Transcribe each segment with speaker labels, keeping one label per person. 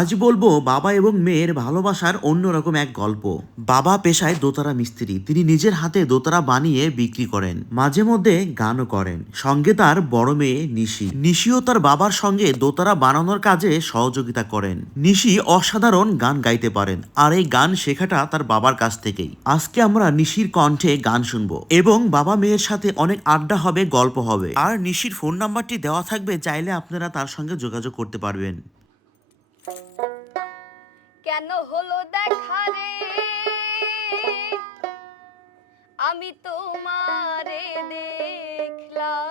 Speaker 1: আজ বলব বাবা এবং মেয়ের ভালোবাসার অন্যরকম এক গল্প। বাবা পেশায় দোতারা মিস্ত্রি, তিনি নিজের হাতে দোতারা বানিয়ে বিক্রি করেন, মাঝে মধ্যে গানও করেন। সঙ্গে তার বড় মেয়ে নিশি। নিশিও তার বাবার সঙ্গে দোতারা বানানোর কাজে সহযোগিতা করেন। নিশি অসাধারণ গান গাইতে পারেন, আর এই গান শেখাটা তার বাবার কাছ থেকেই। আজকে আমরা নিশির কণ্ঠে গান শুনব, এবং বাবা মেয়ের সাথে অনেক আড্ডা হবে, গল্প হবে। আর নিশির ফোন নাম্বারটি দেওয়া থাকবে, চাইলে আপনারা তার সঙ্গে যোগাযোগ করতে পারবেন।
Speaker 2: কেন হলো দেখা রে? আমি তোমারে দেখলাম।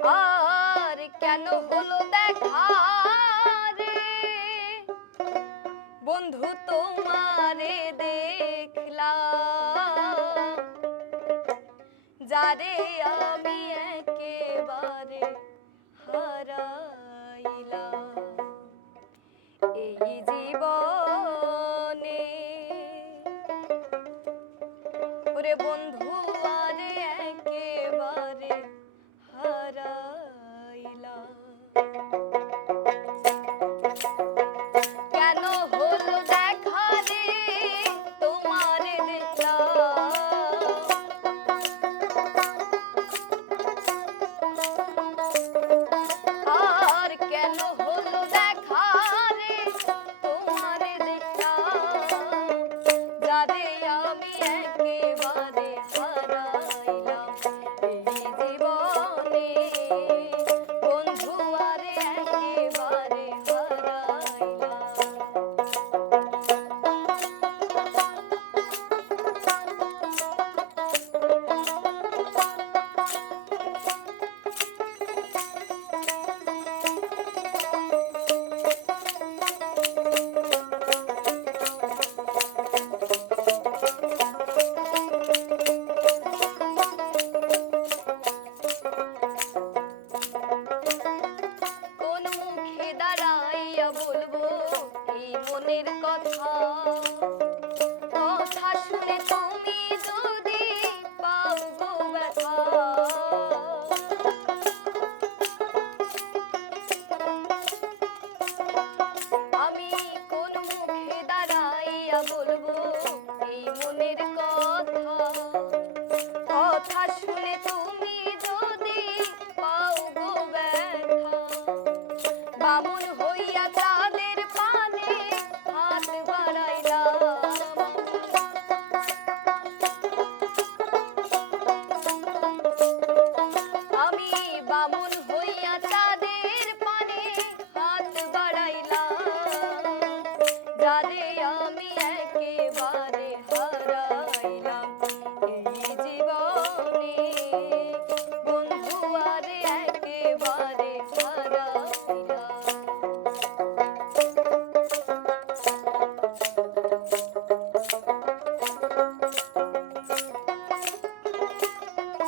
Speaker 2: আর কেন হলো দেখা রে? বন্ধু তোমারে দেখলাম। যারে আমি একেবারে हरा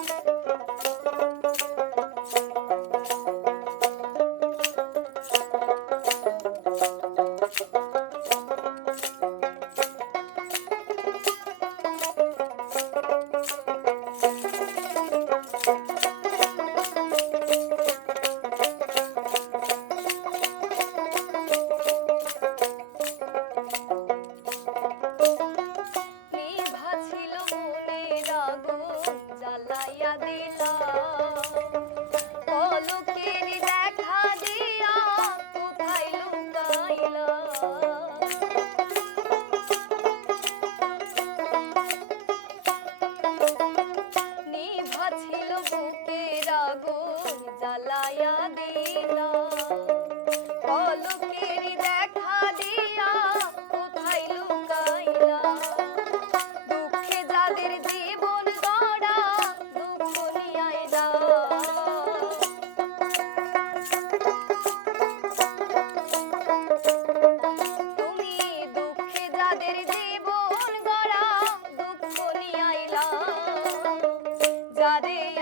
Speaker 2: Thank you. যারে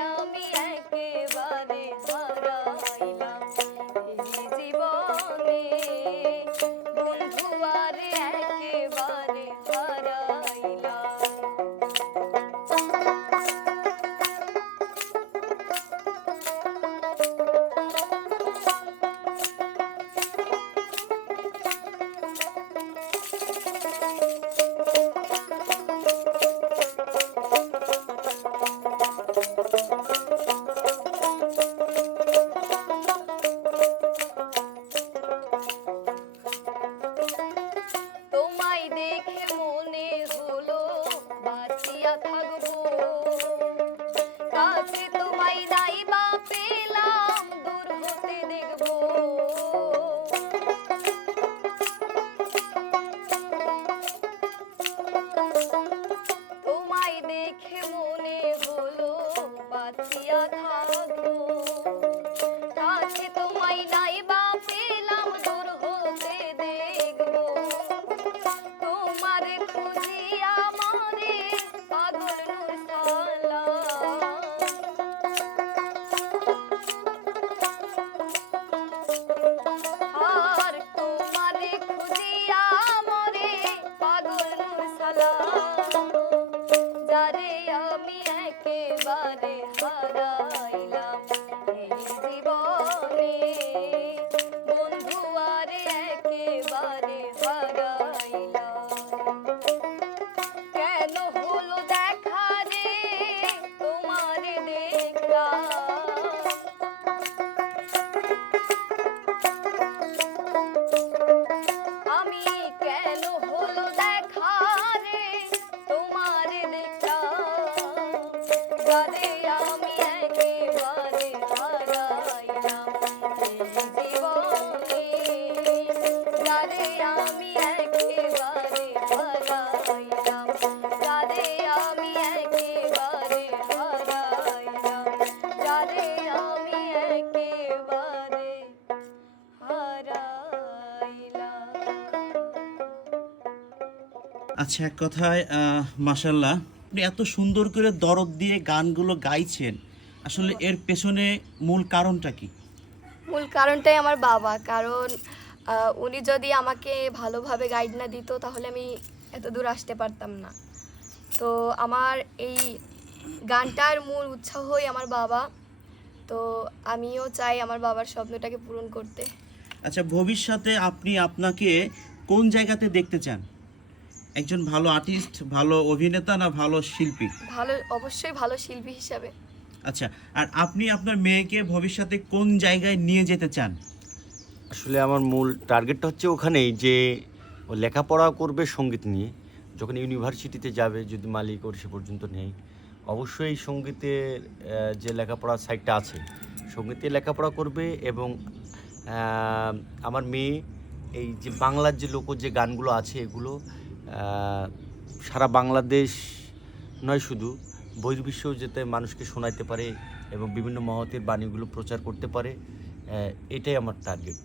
Speaker 3: আচ্ছা এক কথায় মাসাল্লাহ আপনি এত সুন্দর করে দরদ দিয়ে গানগুলো গাইছেন। আসলে এর পেছনে মূল কারণটা কি?
Speaker 2: মূল কারণটাই আমার বাবা। কারণ উনি যদি আমাকে ভালোভাবে গাইড না দিত তাহলে আমি এত দূর আসতে পারতাম না। তো আমার এই গানটার মূল উৎসাহই আমার বাবা। তো আমিও চাই আমার বাবার স্বপ্নটাকে পূরণ করতে।
Speaker 3: আচ্ছা ভবিষ্যতে আপনি আপনাকে কোন জায়গাতে দেখতে চান? একজন ভালো আর্টিস্ট ভালো অভিনেতা না ভালো শিল্পী?
Speaker 2: ভালো অবশ্যই ভালো শিল্পী হিসাবে।
Speaker 3: আচ্ছা আর আপনি আপনার মেয়েকে ভবিষ্যতে কোন জায়গায় নিয়ে যেতে চান?
Speaker 4: আসলে আমার মূল টার্গেটটা হচ্ছে ওখানেই যে ও লেখাপড়া করবে সংগীত নিয়ে। যখন ইউনিভার্সিটিতে যাবে যদি মালিক ওর সে পর্যন্ত নেই অবশ্যই সঙ্গীতের যে লেখাপড়ার সাইডটা আছে সঙ্গীতে লেখাপড়া করবে এবং আমার মেয়ে এই যে বাংলার যে লোক যে গানগুলো আছে এগুলো সারা বাংলাদেশ নয় শুধু বহির্বিশ্বেও যেতে মানুষকে শোনাইতে পারে এবং বিভিন্ন মহতের বাণীগুলো প্রচার করতে পারে এটাই আমার টার্গেট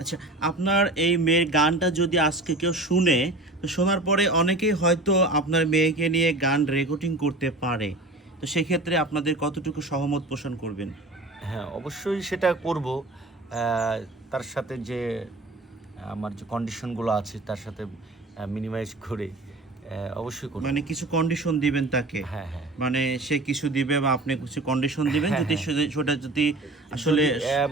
Speaker 3: আচ্ছা আপনার এই মেয়ের গানটা যদি আজকে কেউ শুনে তো শোনার পরে অনেকেই হয়তো আপনার মেয়েকে নিয়ে গান রেকর্ডিং করতে পারে। তো সেক্ষেত্রে আপনাদের কতটুকু সহমত পোষণ করবেন?
Speaker 4: হ্যাঁ অবশ্যই সেটা করব। তার সাথে যে আমার যে কন্ডিশনগুলো আছে তার সাথে মিনিমাইজ করে অবশ্যই করব
Speaker 3: মানে কিছু কন্ডিশন দিবেন তাকে।
Speaker 4: হ্যাঁ হ্যাঁ।
Speaker 3: মানে সে কিছু দিবে বা আপনি কিছু কন্ডিশন দিবেন
Speaker 4: হ্যাঁ,
Speaker 3: যদি
Speaker 4: হ্যাঁ।
Speaker 3: সেটা যদি আসলে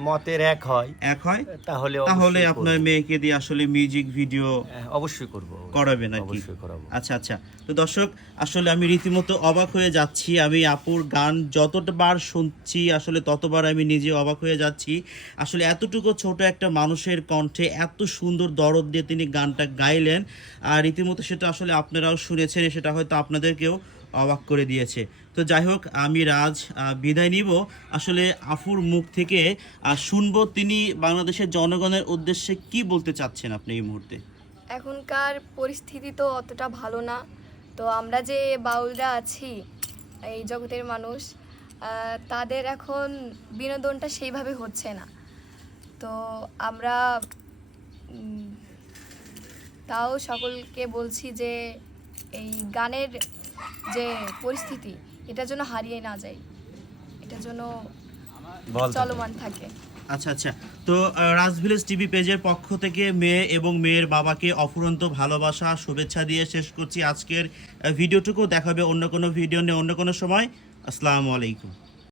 Speaker 4: মতের এক হয়
Speaker 3: এক হয়
Speaker 4: তাহলে
Speaker 3: তাহলে আপনার মেয়েকে দিয়ে আসলে মিউজিক ভিডিও
Speaker 4: অবশ্যই করব
Speaker 3: করাবেন আর কি।
Speaker 4: অবশ্যই করাবো।
Speaker 3: আচ্ছা আচ্ছা। তো দর্শক আসলে আমি রীতিমতো অবাক হয়ে যাচ্ছি। আমি আপুর গান যতবার শুনছি আসলে ততবার আমি নিজে অবাক হয়ে যাচ্ছি। আসলে এতটুকু ছোট একটা মানুষের কণ্ঠে এত সুন্দর দরদ দিয়ে তিনি গানটা গাইলেন। আর রীতিমতো সেটা আসলে আপনারাও শুনেছেন, সেটা হয়তো আপনাদেরকেও অবাক করে দিয়েছে। তো যাই হোক, আমি রাজ বিদায় নিব। আসলে আফুর মুখ থেকে শুনব তিনি বাংলাদেশের জনগণের উদ্দেশ্যে কি বলতে চাচ্ছেন আপনি এই মুহূর্তে?
Speaker 2: এখনকার পরিস্থিতি তো অতটা ভালো না। তো আমরা যে বাউলরা আছি, এই জগতের মানুষ তাদের এখন বিনোদনটা সেইভাবে হচ্ছে না। তো আমরা তাও সকলকে বলছি যে এই গানের যে পরিস্থিতি এটা যেন হারিয়ে না যায়। এটা যেন চলমান থাকে।
Speaker 3: আচ্ছা আচ্ছা। তো রাজভিলেজ রাজ ভিলেজ টিভি পেজের পক্ষ থেকে মেয়ে এবং মেয়ের বাবাকে অফুরন্ত ভালোবাসা শুভেচ্ছা দিয়ে শেষ করছি আজকের ভিডিওটুকু। দেখাবে অন্য কোনো ভিডিও নিয়ে অন্য কোনো সময়। আসসালামু আলাইকুম।